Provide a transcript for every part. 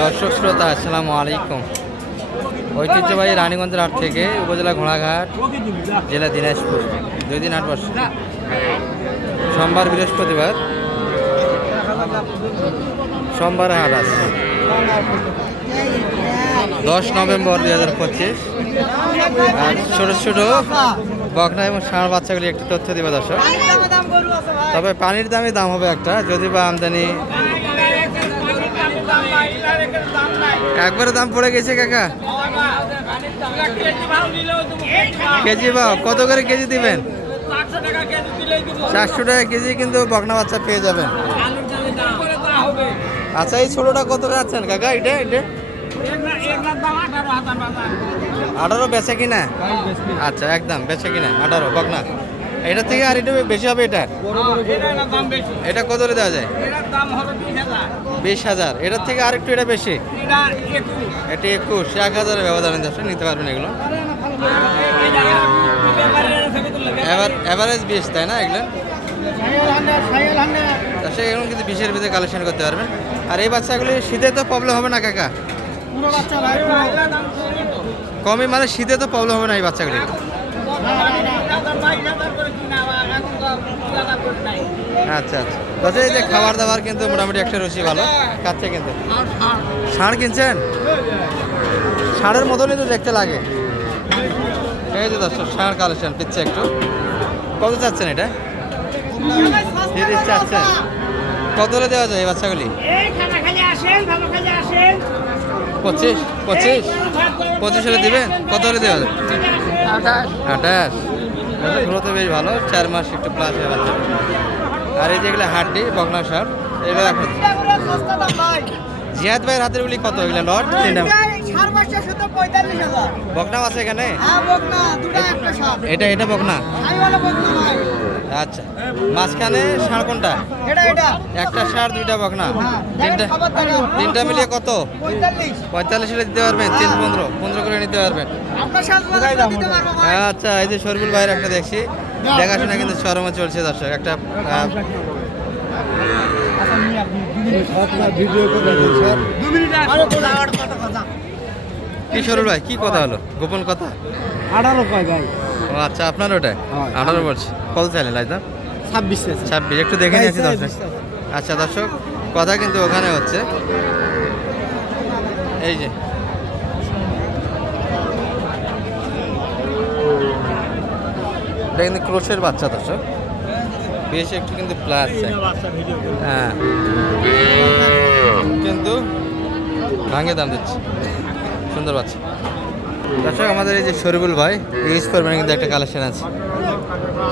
দর্শক শ্রোতা, আসসালামু আলাইকুম। ঐতিহ্যবাহী রানীগঞ্জের হাট থেকে উপজেলা ঘোড়াঘাট, জেলা দিনাজপুর, দুই দিন হাট বসে সোমবার বৃহস্পতিবার, সোমবার হাট আছে। দশ নভেম্বর দুই হাজার পঁচিশ। আর ছোটো ছোটো বকনা এবং ষাঁড় বাচ্চাগুলি একটু তথ্য দিবে দর্শক। তবে পানির দামই দাম হবে একটা যদি বা আমদানি একবারে দাম পড়ে গেছে কাকা? কেজি বা কত করে কেজি দিবেন? চারশো টাকা কেজি কিন্তু বকনা বাচ্চা পেয়ে যাবেন। আচ্ছা এই ছোটোটা কত আছেন কাকা? এটা এটা? আঠারো বেচে কিনা? আচ্ছা একদম বেচে কিনা, আঠারো, বকনা। এটা থেকে আর একটু বেশি হবে এটা এটা কত করে দেওয়া যায়? বিশ হাজার। এটার থেকে আর একটু এটা বেশি? এটা একুশ। এক হাজারের ব্যবধান দর্শক নিতে পারবেন এগুলো। এবার এভারেজ বিশ তাই না এগুলো? দর্শক এগুলো কিন্তু বিশের ভিতরে কালেকশন করতে পারবেন। আর এই বাচ্চাগুলি শীতে তো প্রবলেম হবে না কাকা? কমই মানে শীতে তো প্রবলেম হবে না এই বাচ্চাগুলি। আচ্ছা আচ্ছা। এই যে খাবার দাবার কিন্তু মোটামুটি একটা রুচি ভালো। খাচ্ছে কিন্তু। ষাঁড় কিনছেন? ষাঁড়ের মতনই তো দেখতে লাগে। এই যে দর্শক, ষাঁড় কালেকশন পিচ্ছে একটু। কত চাচ্ছেন এটা? তিরিশ চাচ্ছেন। কত হলে দেওয়া যায় এই বাচ্চাগুলি? পঁচিশ পঁচিশ। পঁচিশ হলে দিবেন? কত হলে দেওয়া যায়? আঠাশ। গ্রোথ বেশ ভালো, চার মাস একটু প্লাস হয়ে যাচ্ছে আর এই যেগুলো হাড্ডি বগনা সার, এগুলো জিয়াদ ভাইয়ের হাতের গুলি কত এগুলো লট তিনটা বকনা আছে এখানে? এটা এটা বকনা? আচ্ছা। মাঝখানে ষাঁড় কোনটা? একটা ষাঁড় দুইটা বকনা। তিনটা তিনটা মিলিয়ে কত? পঁয়তাল্লিশ। হলে দিতে পারবেন তিন পনেরো। পনেরো করে নিতে পারবেন। আচ্ছা এই যে শরবুল ভাইয়ের একটা দেখছি। দেখাশোনা কিন্তু শরমে চলছে দর্শক। একটা আহ, কি শরুল ভাই কি কথা হলো? গোপন কথা? আঠারো কয় ভাই? ও আচ্ছা আপনার ওটা। আঠারো বলছি কত চাইলেন লাইজা ছাব্বিশ ছাব্বিশ একটু দেখে নিয়েছি দর্শক। আচ্ছা দর্শক কথা কিন্তু ওখানে হচ্ছে। এই যে। এটা কিন্তু ক্রোশের বাচ্চা দর্শক। বেশ একটু কিন্তু প্লাস হ্যাঁ। কিন্তু ভাঙে দাম দিচ্ছে। সুন্দর বাচ্চা। দর্শক আমাদের এই যে শরীফুল ভাই ইউজ করবেন কিন্তু একটা কালেকশন আছে।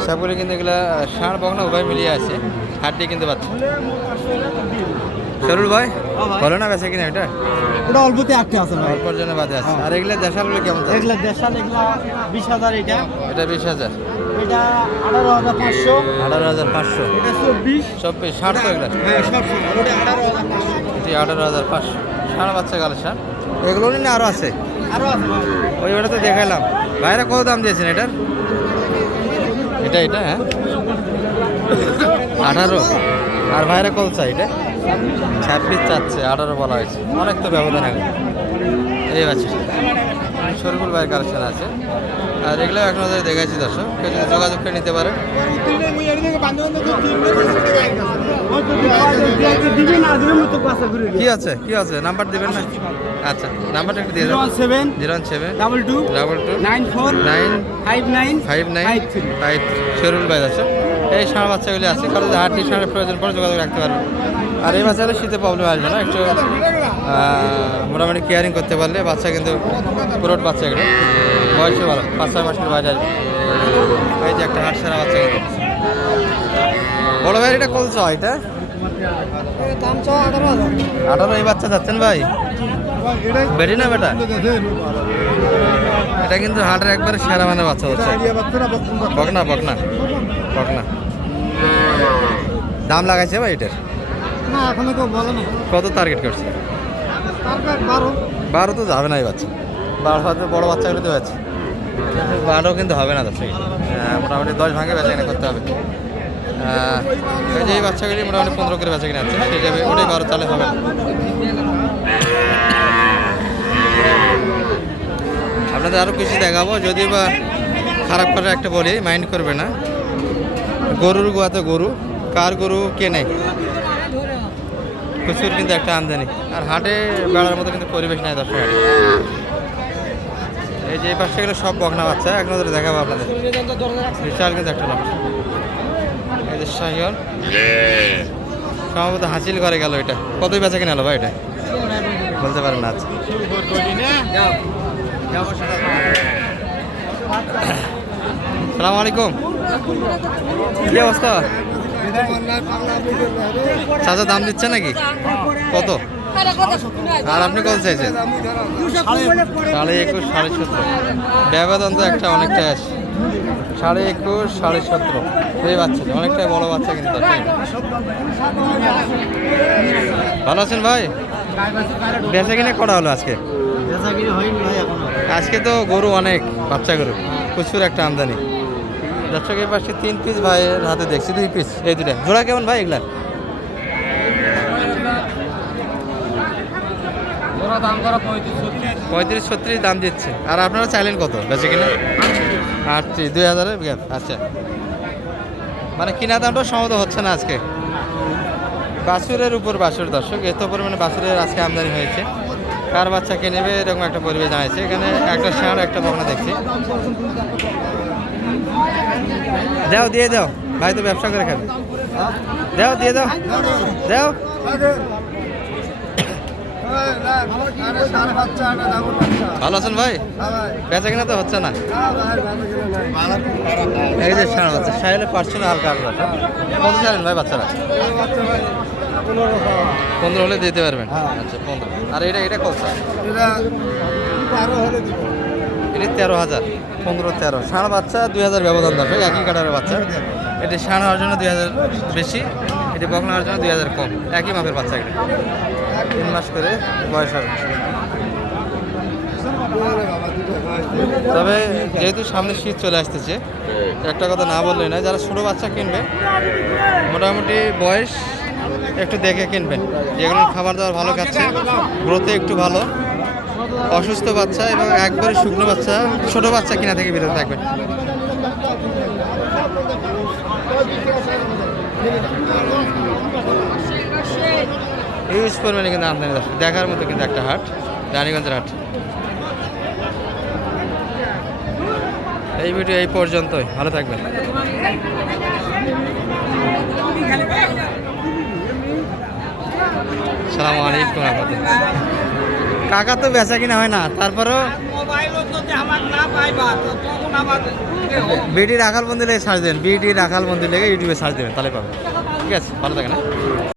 সবগুলো কিন্তু এগুলা ষাঁড় বকনা উভয় মিলিয়ে আছে। হাড্ডি কিন্তু বাচ্চা। শরুল ভাই বলো না বেছে কিনা এটা? ওটা অল্পতে একটা আছে ভাই। অল্পর জন্য বাদে আছে। আর এগুলা দেশালগুলো কেমন এগুলা দেশাল এগুলা বিশ হাজার এটা। এটা বিশ হাজার। এটা আঠারো হাজার পাঁচশো। আঠারো হাজার পাঁচশো। এটা চব্বিশ। চব্বিশ ষাট তো এগুলা। হ্যাঁ সব ওটা আঠারো হাজার পাঁচশো। আঠারো হাজার পাঁচশো। ষাঁড় বাচ্চা কালেকশন এগুলো না আরও আছে। আরও আছে ওই ওটা তো দেখাইলাম। ভাইরা কত দাম দিয়েছেন এটার? এটা এটা হ্যাঁ। আঠারো। আর ভাইরা কত চাই এটা? ছাব্বিশ চাচ্ছে আঠারো বলা হয়েছে। অনেক তো ব্যবধান এখন এই আছে শরীফুল ভাইয়ের কালেকশন আছে। আর এগুলো এক নজরে দেখাচ্ছি দর্শক। কেউ যদি যোগাযোগ করে নিতে পারে কি আছে? কি আছে? নাম্বার দিবেন না? আচ্ছা নাম্বারটা একটু দিয়ে zero seven zero seven double two double two nine four nine five nine five nine five three five শরীর ভাই আছে এই ষাঁড় বাচ্চাগুলি আছে কারও যদি হাড্ডি ষাঁড়ের প্রয়োজন পড়ে যোগাযোগ রাখতে পারবে। আর এই বাচ্চাগুলো শীতে প্রবলেম আসবে না একটু মোটামুটি কেয়ারিং করতে পারলে বাচ্চা কিন্তু পুরোট বাচ্চা এগুলো। বয়সে ভালো পাঁচ ছয় মাসের বাইরে আসবে। এই যে একটা হাট সারা বাচ্চা কিন্তু। বড় ভাই এটা কত চাও এটা? আঠারো এই বাচ্চা যাচ্ছেন ভাই? বেটি না বেটা? এটা কিন্তু হাটের একবারে সেরা মানে বাচ্চা হচ্ছে। বকনা বকনা বকনা দাম লাগাইছে ভাই এটার? না এখনও কেউ বলে না। কত টার্গেট করছে? বারো। তো যাবে না এই বাচ্চা। বারো হয়তো বড় বাচ্চাগুলো তো আছে বারো কিন্তু হবে না দশ মোটামুটি দশ ভাঙে বেচা কিনা করতে হবে। এই যে বাচ্চাগুলি মোটামুটি পনেরো করে বেচা কিনা আছে সেই হিসাবে ওটাই বারো তাহলে হবে। না আপনাদের আরও কিছু দেখাবো যদি বা খারাপ করে একটা বলি মাইন্ড করবে না। গরুর গোয়াতে গরু কার গরু কে নেই প্রচুর কিন্তু একটা আমদানি। আর হাটে বেড়ার মতো কিন্তু পরিবেশ নাই দর্শক। এই যে পাশে গেলে সব বকনা বাচ্চা এক নজরে দেখাবো আপনাদের। বিশাল কিন্তু একটা লক্ষ্য এই যে শাহিওয়াল। সম্ভবত হাসিল করে গেল এটা। কতই বেচা কিনে ভাই এটা? বলতে পারেন না আচ্ছা। সালাম আলাইকুম কি অবস্থা? চাচা দাম দিচ্ছে নাকি? কত? আর আপনি কত চাইছেন? সাড়ে একুশ, সাড়ে সতেরো। ব্যবধান তো একটা অনেকটাই আছে। সাড়ে একুশ, সাড়ে সতেরো। এই বাচ্চা, অনেকটাই বড় বাচ্চা কিন্তু। ভালো আছেন ভাই? বেচা কিনে করা হলো আজকে? আজকে তো গরু অনেক বাচ্চা গরু প্রচুর একটা আমদানি। দর্শক এই পাশে তিন পিস ভাইয়ের হাতে দেখছি দুই পিস এই দুটা জোড়া কেমন ভাই এগুলা পঁয়ত্রিশ ছত্রিশ। দাম দিচ্ছে। আর আপনারা চাইলেন কত? বেঁচে কিনা? আটত্রিশ দুই হাজারের গ্যাপ আচ্ছা। মানে কিনা দামটা সম্ভবত হচ্ছে না আজকে। বাছুরের উপর বাছুর দর্শক এত পরিমাণে বাছুরের আজকে আমদানি হয়েছে। কার বাচ্চা কে নেবে এরকম একটা পরিবেশ জানাইছে। এখানে একটা ষাঁড় একটা বকনা দেখছি। দাও দিয়ে দাও। ভাই তো ব্যবসা করে খাবে। দাও দিয়ে দাও। দাও। ভালো আছেন ভাই? বেচা কিনা তো হচ্ছে না? এই যে ষাঁড় বাচ্চা সাইলে পারছে না হালকা হালকা। কত চাইলেন ভাই বাচ্চারা? পনেরো হলে দিতে পারবেন? আচ্ছা পনেরো। আর এটা এটা কত? স্যার এটা তেরো হাজার। পনেরো তেরো। ষাঁড় বাচ্চা দুই হাজার ব্যবধান দরকার একই কাটারের বাচ্চা। এটি ষাঁড় হওয়ার জন্য দুই হাজার বেশি এটি বকনা হওয়ার জন্য দুই হাজার কম। একই মাপের বাচ্চা এটা। তিন মাস করে বয়স হবে। তবে যেহেতু সামনে শীত চলে আসতেছে একটা কথা না বললে না যারা ছোটো বাচ্চা কিনবে মোটামুটি বয়স একটু দেখে কিনবেন। যেগুলো খাবার দাবার ভালো খাচ্ছে, গ্রোথে একটু ভালো, অসুস্থ বাচ্চা এবং একবারে শুকনো বাচ্চা, ছোট বাচ্চা কিনা থেকে বিরত থাকবেন ইউজ পরিমাণে কিন্তু আমদানি দেখার মতো কিন্তু একটা হাট, রানীগঞ্জের হাট। এই ভিডিও এই পর্যন্তই। ভালো থাকবেন। সালাম আলাইকুম রহমতুল্লাহ কাকা তো বেচা কিনা হয় না তারপরেও বিডি রাখাল লেগে সার্চ দেবেন বিডি রাখাল বন্ধু লেগে ইউটিউবে সার্চ দেবেন তাহলে পাবেন ঠিক আছে ভালো থাকে হ্যাঁ?